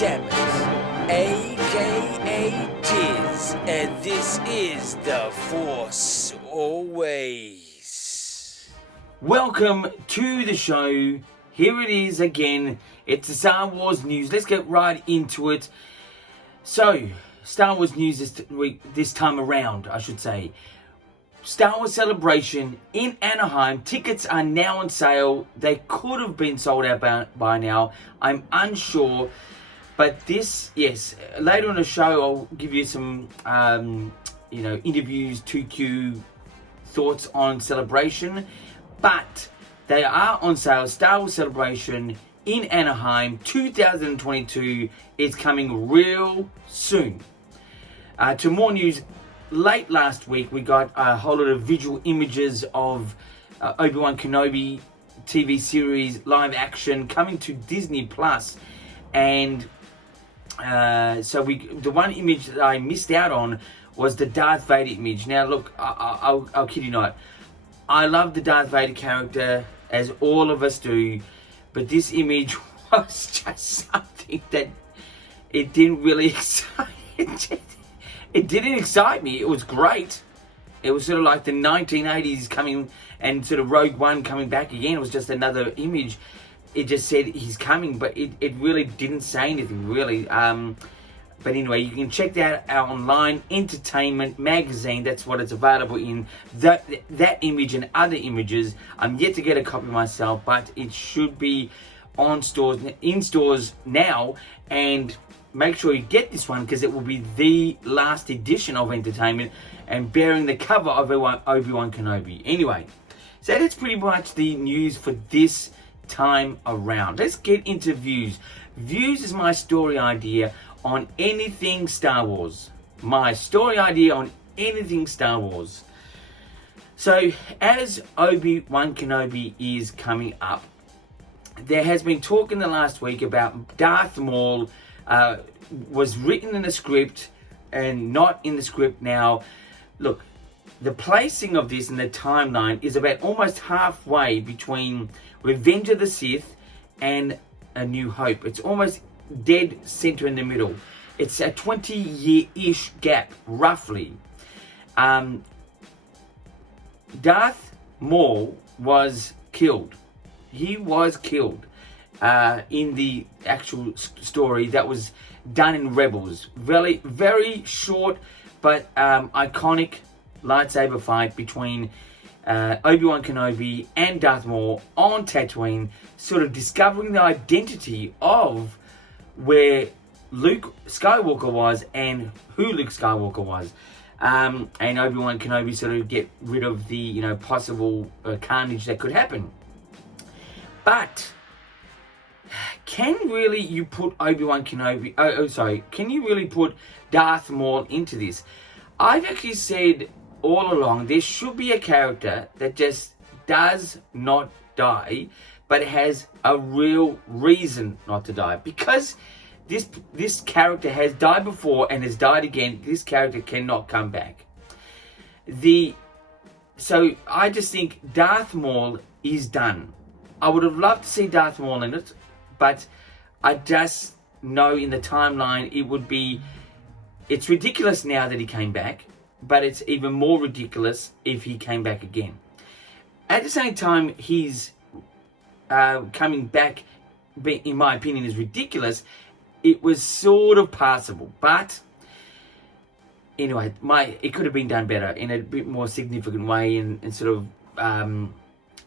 Samus, aka Tiz, and this is The Force Always. Welcome to the show. Here it is again. It's the Star Wars news. Let's get right into it. So, Star Wars news this time around, I should say. Star Wars Celebration in Anaheim. Tickets are now on sale. They could have been sold out by now. I'm unsure. But this, yes, later in the show, I'll give you some, interviews, 2Q thoughts on Celebration. But they are on sale. Star Wars Celebration in Anaheim 2022 is coming real soon. To more news. Late last week, we got a whole lot of visual images of ObiWan Kenobi TV series live action coming to Disney Plus, and the one image that I missed out on was the Darth Vader image. Now, look, I'll kid you not, I love the Darth Vader character, as all of us do, but this image was just something that it didn't really excite. It didn't excite me. It was great. It was sort of like the 1980s coming and sort of Rogue One coming back again. It was just another image. It just said he's coming, but it really didn't say anything, really. But anyway, you can check that out online. Entertainment Magazine, that's what it's available in. That image and other images. I'm yet to get a copy myself, but it should be in stores now. And make sure you get this one because it will be the last edition of Entertainment and bearing the cover of Obi-Wan Kenobi. Anyway, so that's pretty much the news for this time around. Let's get into views. Views is my story idea on anything Star Wars. My story idea on anything Star Wars. So, as Obi-Wan Kenobi is coming up, there has been talk in the last week about Darth Maul was written in the script and not in the script now. Look, the placing of this in the timeline is about almost halfway between Revenge of the Sith and A New Hope. It's almost dead center in the middle. It's a 20-year-ish gap, roughly. Darth Maul was killed. He was killed. In the actual story that was done in Rebels. Very, very short but iconic lightsaber fight between Obi-Wan Kenobi and Darth Maul on Tatooine, sort of discovering the identity of where Luke Skywalker was and who Luke Skywalker was. And Obi-Wan Kenobi sort of get rid of the possible carnage that could happen. But can really you put Obi-Wan Kenobi... can you really put Darth Maul into this? I've actually said all along there should be a character that just does not die, but has a real reason not to die. Because this character has died before and has died again, this character cannot come back. So I just think Darth Maul is done. I would have loved to see Darth Maul in it, but I just know in the timeline it's ridiculous now that he came back, but it's even more ridiculous if he came back again. At the same time, his coming back, in my opinion, is ridiculous. It was sort of passable, but anyway, it could have been done better in a bit more significant way and sort of...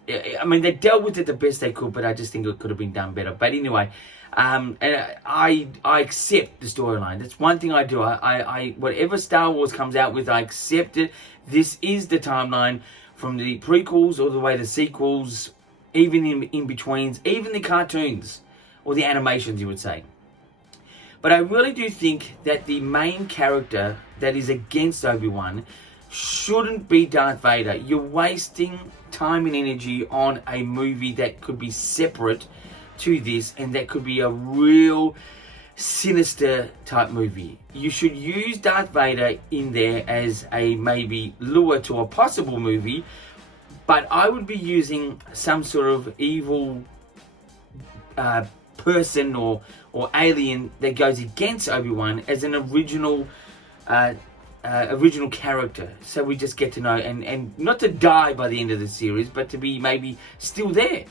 they dealt with it the best they could, but I just think it could have been done better. But anyway, and I accept the storyline. That's one thing I do. I whatever Star Wars comes out with, I accept it. This is the timeline from the prequels all the way to sequels, even in betweens, even the cartoons or the animations, you would say. But I really do think that the main character that is against Obi-Wan shouldn't be Darth Vader. You're wasting time and energy on a movie that could be separate to this, and that could be a real sinister type movie. You should use Darth Vader in there as a maybe lure to a possible movie, but I would be using some sort of evil person or alien that goes against Obi-Wan as an original character. So we just get to know, and not to die by the end of the series, but to be maybe still there.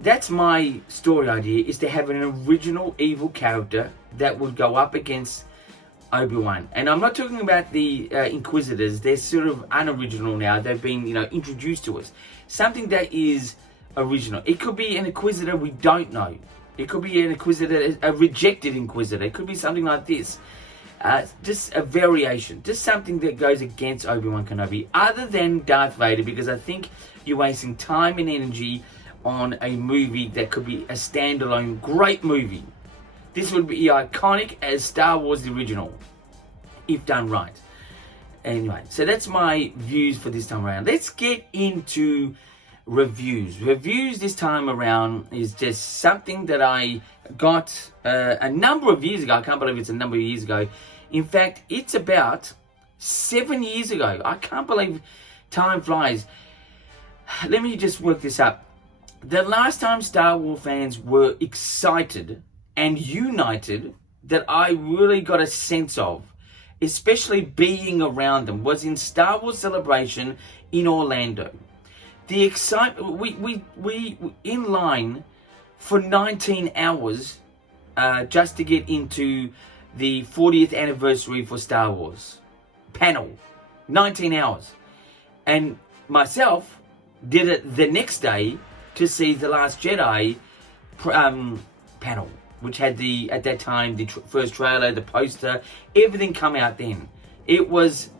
That's my story idea, is to have an original evil character that would go up against Obi-Wan. And I'm not talking about the Inquisitors. They're sort of unoriginal now. They've been, introduced to us. Something that is original. It could be an Inquisitor we don't know. It could be an Inquisitor, a rejected Inquisitor. It could be something like this. Just a variation. Just something that goes against Obi-Wan Kenobi. Other than Darth Vader, because I think you're wasting time and energy on a movie that could be a standalone great movie. This would be iconic as Star Wars the original, if done right. Anyway, so that's my views for this time around. Let's get into reviews. Reviews this time around is just something that I got a number of years ago. I can't believe it's a number of years ago. In fact, it's about 7 years ago. I can't believe time flies. Let me just work this up. The last time Star Wars fans were excited and united that I really got a sense of, especially being around them, was in Star Wars Celebration in Orlando. The excitement, we in line for 19 hours just to get into the 40th anniversary for Star Wars panel. 19 hours. And myself did it the next day to see The Last Jedi panel, which had at that time, the first trailer, the poster, everything come out then. It was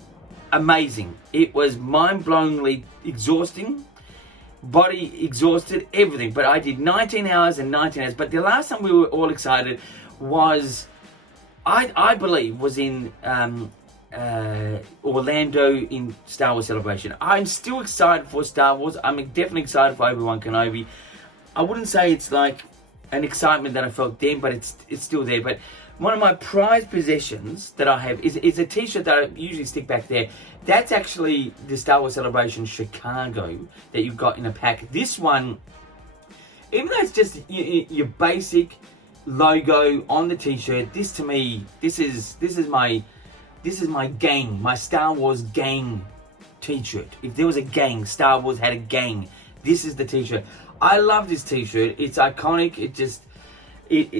amazing. It was mind-blowingly exhausting, body exhausted, everything. But I did 19 hours and 19 hours. But the last time we were all excited was, I believe, was in Orlando in Star Wars Celebration. I'm still excited for Star Wars. I'm definitely excited for Obi-Wan Kenobi. I wouldn't say it's like an excitement that I felt then, but it's still there. But one of my prized possessions that I have is a t-shirt that I usually stick back there. That's actually the Star Wars Celebration Chicago that you've got in a pack. This one, even though it's just your basic logo on the t-shirt, this to me, this is my gang, my Star Wars gang t-shirt. If there was a gang, Star Wars had a gang, this is the t-shirt. I love this t-shirt. It's iconic.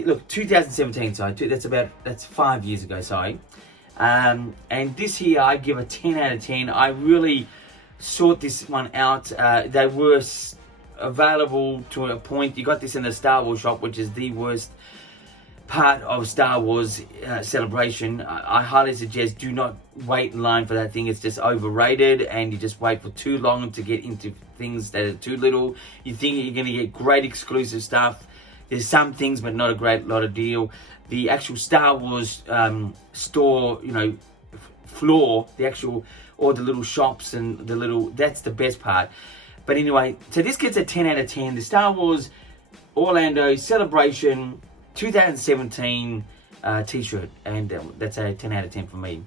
Look, 2017, sorry, that's 5 years ago, sorry. And this here, I give a 10 out of 10. I really sought this one out. They were available to a point. You got this in the Star Wars shop, which is the worst part of Star Wars Celebration. I highly suggest do not wait in line for that thing. It's just overrated, and you just wait for too long to get into things that are too little. You think you're going to get great exclusive stuff. There's some things, but not a great lot of deal. The actual Star Wars store, floor, all the little shops and that's the best part. But anyway, so this gets a 10 out of 10. The Star Wars Orlando Celebration 2017 t-shirt, and that's a 10 out of 10 for me.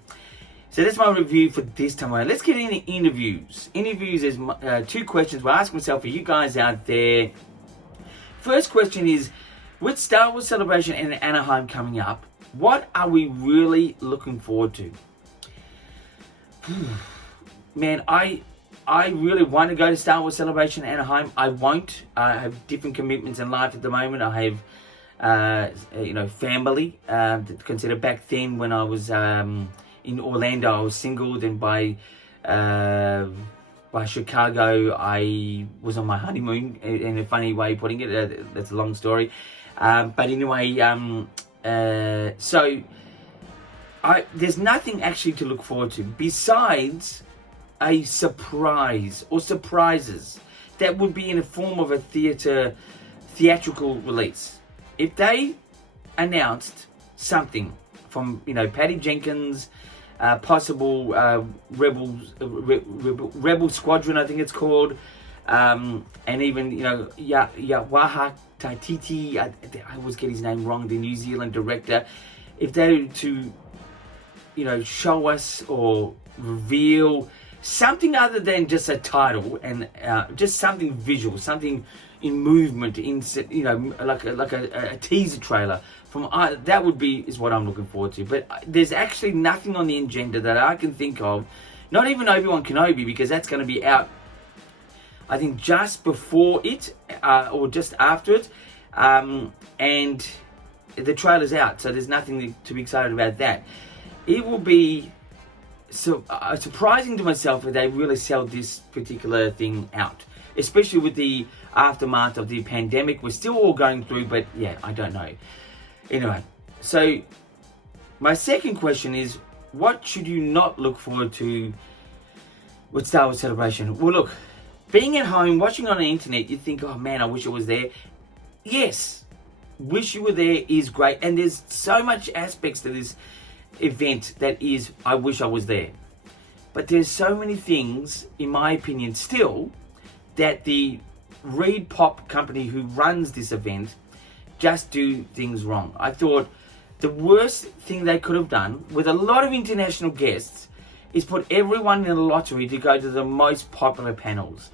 So that's my review for this time around. Let's get into interviews. Interviews is 2 questions we'll ask myself for you guys out there. First question is, with Star Wars Celebration in Anaheim coming up, what are we really looking forward to? Man, I really want to go to Star Wars Celebration in Anaheim. I won't. I have different commitments in life at the moment. I have family to consider. Back then when I was in Orlando, I was single. Then by Chicago, I was on my honeymoon, in a funny way of putting it. That's a long story. But anyway, so there's nothing actually to look forward to besides a surprise or surprises that would be in the form of a theatrical release. If they announced something from, Patty Jenkins, possible Rebel Squadron, I think it's called, and even, Waha Taititi, I always get his name wrong, the New Zealand director. If they were to, show us or reveal something other than just a title and just something visual, something, in movement, in like a teaser trailer from that is what I'm looking forward to. But there's actually nothing on the agenda that I can think of. Not even ObiWan Kenobi, because that's going to be out, I think, just before it or just after it, and the trailer's out, so there's nothing to be excited about that. It will be surprising to myself if they really sell this particular thing out, especially with the aftermath of the pandemic we're still all going through. But yeah, I don't know. Anyway, so my second question is, what should you not look forward to with Star Wars Celebration? Well, look, being at home, watching on the internet, you think, oh man, I wish I was there. Yes, wish you were there is great. And there's so much aspects to this event that is, I wish I was there. But there's so many things, in my opinion, still, that the Reed Pop company who runs this event just do things wrong. I thought the worst thing they could have done, with a lot of international guests, is put everyone in a lottery to go to the most popular panels.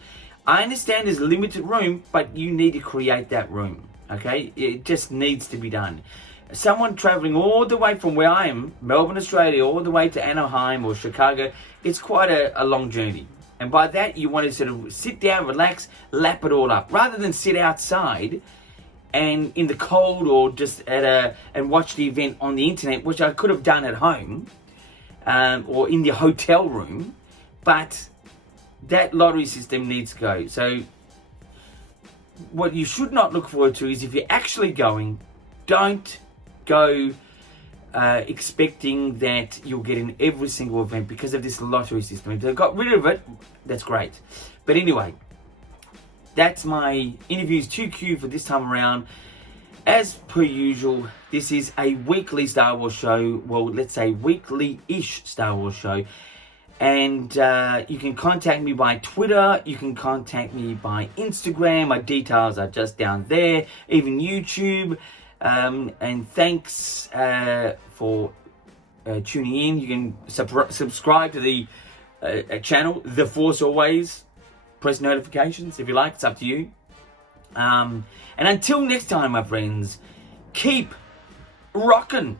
I understand there's limited room, but you need to create that room, okay? It just needs to be done. Someone traveling all the way from where I am, Melbourne, Australia, all the way to Anaheim or Chicago, it's quite a long journey. And by that, you want to sort of sit down, relax, lap it all up, rather than sit outside and in the cold, or just and watch the event on the internet, which I could have done at home, or in the hotel room. But that lottery system needs to go. So what you should not look forward to is, if you're actually going, don't go expecting that you'll get in every single event because of this lottery system. If they got rid of it, that's great. But anyway, that's my interviews 2Q for this time around. As per usual, this is a weekly Star Wars show. Well, let's say weekly-ish Star Wars show. And you can contact me by Twitter. You can contact me by Instagram. My details are just down there. Even YouTube. And thanks for tuning in. You can subscribe to the channel, The Force Always. Press notifications if you like. It's up to you. And until next time, my friends, keep rocking.